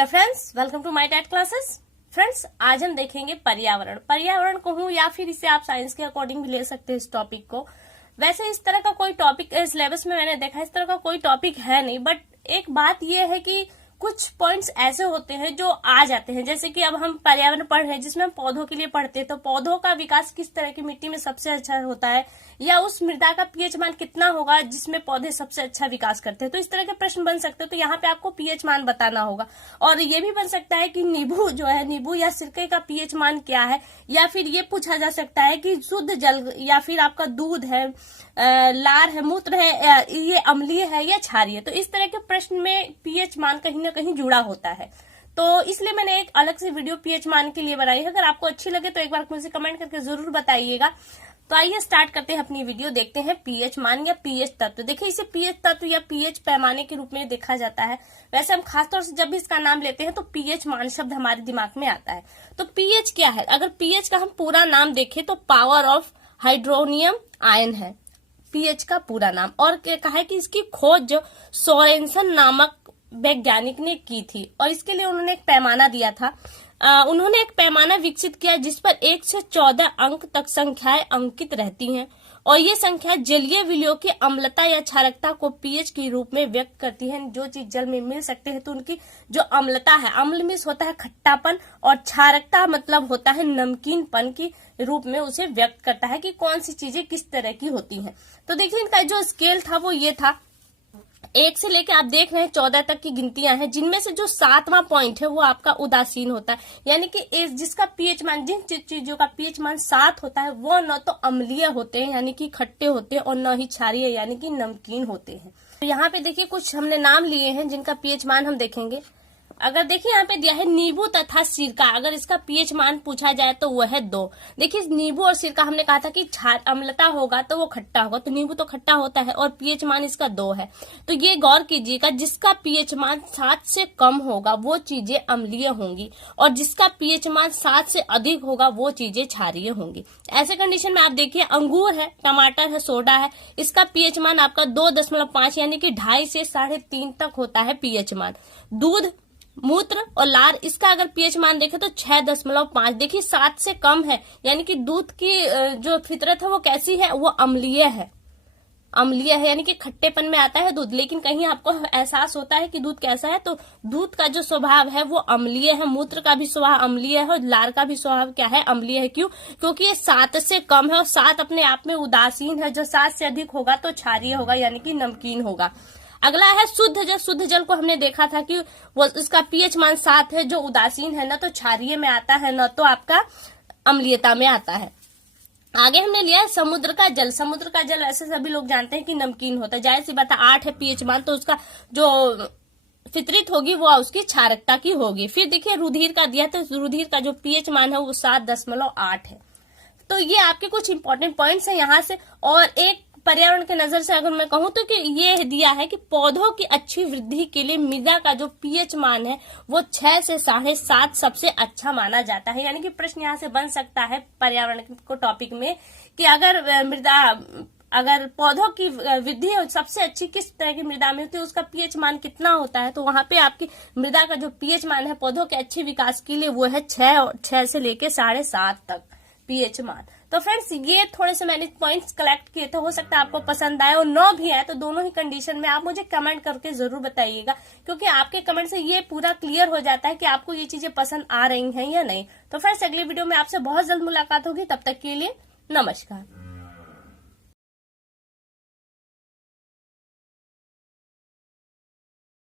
Hello friends, welcome to my TAT classes. Friends, आज हम देखेंगे पर्यावरण कहूँ या फिर इसे आप साइंस के अकॉर्डिंग भी ले सकते हैं इस टॉपिक को। वैसे इस तरह का कोई टॉपिक सिलेबस में मैंने देखा, इस तरह का कोई टॉपिक है नहीं, बट एक बात यह है कि कुछ पॉइंट्स ऐसे होते हैं जो आ जाते हैं। जैसे कि अब हम पर्यावरण पढ़ रहे हैं जिसमें हम पौधों के लिए पढ़ते हैं, तो पौधों का विकास किस तरह की मिट्टी में सबसे अच्छा होता है, या उस मृदा का पीएच मान कितना होगा जिसमें पौधे सबसे अच्छा विकास करते हैं। तो इस तरह के प्रश्न बन सकते हैं, तो यहाँ पे आपको पीएच मान बताना होगा। और ये भी बन सकता है कि नींबू या सिरके का पीएच मान क्या है, या फिर ये पूछा जा सकता है कि शुद्ध जल या फिर आपका दूध है, लार है, मूत्र है, ये अम्लीय है या क्षारीय है। तो इस तरह के प्रश्न में पीएच मान कहीं ना कहीं जुड़ा होता है, तो इसलिए मैंने एक अलग से वीडियो पीएच मान के लिए बनाई है। अगर आपको अच्छी लगे तो एक बार मुझे कमेंट करके जरूर बताइएगा। तो आइए स्टार्ट करते हैं अपनी वीडियो, देखते हैं पीएच मान या पीएच तत्व। देखिए, इसे पीएच तत्व या पीएच पैमाने के रूप में देखा जाता है। वैसे हम खासतौर से जब भी इसका नाम लेते हैं तो पीएच मान शब्द हमारे दिमाग में आता है। तो पीएच क्या है? अगर पीएच का हम पूरा नाम देखें तो पावर ऑफ हाइड्रोनियम आयन है पीएच का पूरा नाम। और कहा है कि इसकी खोज जो सोरेनसन नामक वैज्ञानिक ने की थी, और इसके लिए उन्होंने एक पैमाना दिया था। उन्होंने एक पैमाना विकसित किया जिस पर 1 से 14 अंक तक संख्याएं अंकित रहती हैं, और ये संख्या जलीय विलयों की अम्लता या क्षारकता को पीएच के रूप में व्यक्त करती है। जो चीज जल में मिल सकते हैं तो उनकी जो अम्लता है, अम्ल मीन्स होता है खट्टापन, और क्षारकता मतलब होता है नमकीनपन की रूप में उसे व्यक्त करता है कि कौन सी चीजें किस तरह की होती हैं। तो देखिए, इनका जो स्केल था वो ये था, 1 से लेके आप देख रहे हैं 14 तक की गिनतियां हैं, जिनमें से जो 7वां पॉइंट है वो आपका उदासीन होता है। यानी कि जिसका पीएच मान, जिन चीजों का पीएच मान 7 होता है वो न तो अम्लीय होते हैं यानी कि खट्टे होते हैं, और न ही क्षारीय यानी कि नमकीन होते हैं। तो यहाँ पे देखिए कुछ हमने नाम लिए हैं जिनका पीएच मान हम देखेंगे। अगर देखिए यहाँ पे दिया है नींबू तथा सिरका, अगर इसका पीएच मान पूछा जाए तो वह है 2। देखिए, नींबू और सिरका हमने कहा था कि अम्लता होगा तो वो खट्टा होगा, तो नींबू तो खट्टा होता है और पीएच मान इसका 2 है। तो ये गौर कीजिएगा, जिसका पीएच मान 7 से कम होगा वो चीजें अम्लीय होंगी, और जिसका पीएच मान 7 से अधिक होगा वो चीजें क्षारीय होंगी। ऐसे कंडीशन में आप देखिए, अंगूर है, टमाटर है, सोडा है, इसका पीएच मान आपका 2.5 यानी कि 2.5 से 3.5 तक होता है पीएच मान। दूध, मूत्र और लार, इसका अगर पीएच मान देखें तो 6.5। देखिए, 7 से कम है, यानी कि दूध की जो फितरत है वो कैसी है, वो अम्लीय है यानी कि खट्टेपन में आता है दूध। लेकिन कहीं आपको एहसास होता है कि दूध कैसा है, तो दूध का जो स्वभाव है वो अम्लीय है, मूत्र का भी स्वभाव अम्लीय है, और लार का भी स्वभाव क्या है, अम्लीय है। क्यों? क्योंकि ये 7 से कम है, और 7 अपने आप में उदासीन है। जो 7 से अधिक होगा तो क्षारीय होगा यानी कि नमकीन होगा। अगला है शुद्ध जल। शुद्ध जल को हमने देखा था कि वो उसका पीएच मान 7 है, जो उदासीन है, न तो क्षारीय में आता है न तो आपका अम्लीयता में आता है। आगे हमने लिया है समुद्र का जल। समुद्र का जल ऐसे सभी लोग जानते हैं कि नमकीन होता है, जाहिर सी बात है, 8 है पीएच मान, तो उसका जो फितरित होगी वो उसकी क्षारकता की होगी। फिर देखिए रुधिर का दिया, तो रुधिर का जो पीएच मान है वो 7.8 है। तो ये आपके कुछ इंपॉर्टेंट पॉइंट्स हैं यहाँ से। और एक पर्यावरण के नजर से अगर मैं कहूँ तो कि ये दिया है कि पौधों की अच्छी वृद्धि के लिए मृदा का जो पीएच मान है वो 6 से 7.5 सबसे अच्छा माना जाता है। यानी कि प्रश्न यहाँ से बन सकता है पर्यावरण को टॉपिक में कि अगर पौधों की वृद्धि सबसे अच्छी किस तरह की मृदा में होती है, उसका पीएच मान कितना होता है, तो वहां पे आपकी मृदा का जो पीएच मान है पौधों के अच्छे विकास के लिए वो है 6 से लेके 7.5 तक पीएच मान। तो फ्रेंड्स, ये थोड़े से मैंने पॉइंट्स कलेक्ट किए थे, हो सकता है आपको पसंद आए और न भी आए, तो दोनों ही कंडीशन में आप मुझे कमेंट करके जरूर बताइएगा, क्योंकि आपके कमेंट से ये पूरा क्लियर हो जाता है कि आपको ये चीजें पसंद आ रही हैं या नहीं। तो फ्रेंड्स, अगली वीडियो में आपसे बहुत जल्द मुलाकात होगी, तब तक के लिए नमस्कार।